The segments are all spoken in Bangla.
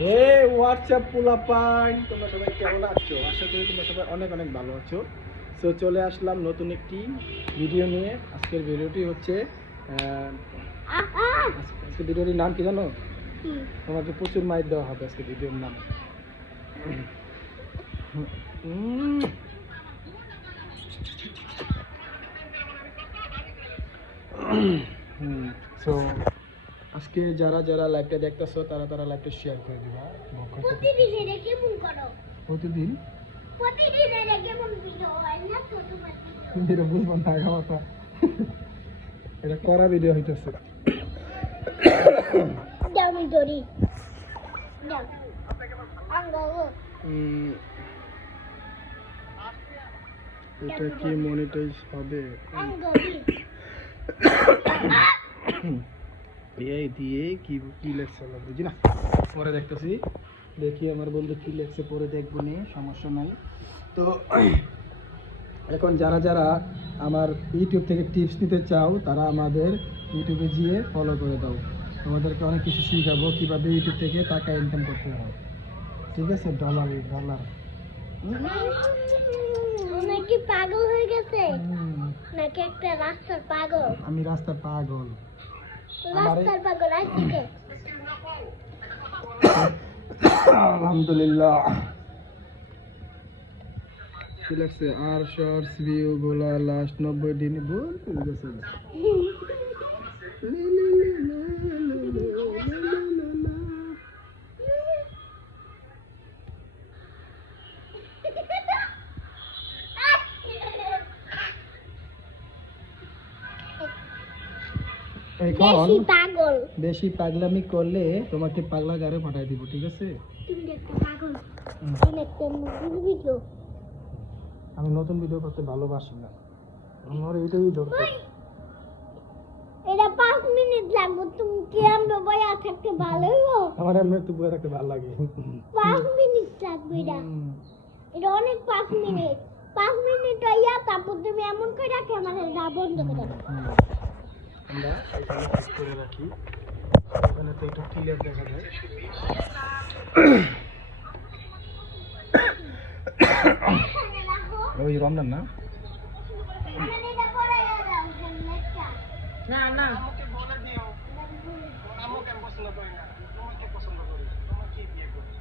হে হোয়াটসঅ্যাপ পোলাপান, তোমরা সবাই কেমন আছো? আশা করি তোমরা সবাই অনেক অনেক ভালো আছো। সো চলে আসলাম নতুন একটি ভিডিও নিয়ে। আজকের ভিডিওটি হচ্ছে আজকে ভিডিওটির নাম কি জানো? তোমাকে প্রচুর মাইর দেওয়া হবে আজকে ভিডিওর নাম। সো আজকে যারা যারা লাইভটা দেখতেছো তারা তারা লাইভটা শেয়ার করে দিবা। প্রতিদিন এটা কেমন করো? প্রতিদিন প্রতিদিন এটা কেমন ভিডিও হয় না তো তোমার তুমি এটা বুঝবো না কথা। এটা করা ভিডিও হইতেছে। দামি দড়ি দাও আঙ্গাও এটা কি মনিটাইজ হবে? আঙ্গারি এই দিয়ে কি কি লেখছে না বুঝি না, পরে দেখতেছি। দেখি আমার বন্ধু কি লেখছে, পরে দেখবো নি, সমস্যা নাই। তো এখন যারা যারা আমার ইউটিউব থেকে টিপস নিতে চাও তারা আমাদের ইউটিউবে গিয়ে ফলো করে দাও। তোমাদেরকে অনেক কিছু শিখাবো কিভাবে ইউটিউব থেকে টাকা ইনকাম করতে হয়। ঠিক আছে? ডলার ডলার নাকি পাগল হয়ে গেছে নাকি একটা রাস্তার পাগল? আমি রাস্তার পাগল। রাস্তার পাগল আজকে আলহামদুলিল্লাহ। কি লাগছে? আর শর্টস ভিউ গুলা লাস্ট 90 দিন বলতে গেছে। এখন বেশি পাগল বেশি পাগলামি করলে তোমাকে পাগলা গারে পাঠাই দিব, ঠিক আছে? তুমি একটা পাগল তুমি একটা নতুন ভিডিও আমি নতুন ভিডিও করতে ভালোবাসি না, আমার এইটাই দরকার। এটা 5 মিনিট লাগবে, তুমি কি আমরা বয়া থাকতে ভালো হইবো? আমার এমনি একটু বয়ে রাখতে ভালো লাগে। 5 মিনিট লাগবে এটা এটা অনেক 5 মিনিট 5 মিনিট হইয়া তারপর তুমি এমন করে রাখে আমার এটা বন্ধ করে দাও। আমরা এখানে ঠিক করে রাখি, এখানে তো একটু ক্লিয়ার দেখা যায়। ওই রমজান না? এখানে এটা করে দাও নেটটা না না, আমাকে বলে দিও। আমাকে পছন্দ করি না, তোমাকে পছন্দ করি। তোমাকে বিয়ে করি।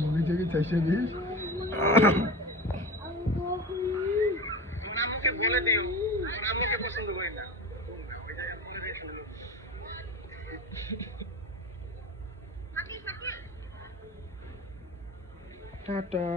মুভি থেকে 420। আমাকে বলে দিও, আমাকে পছন্দ করি না। ওই জায়গায় বলে দিও। টাটা।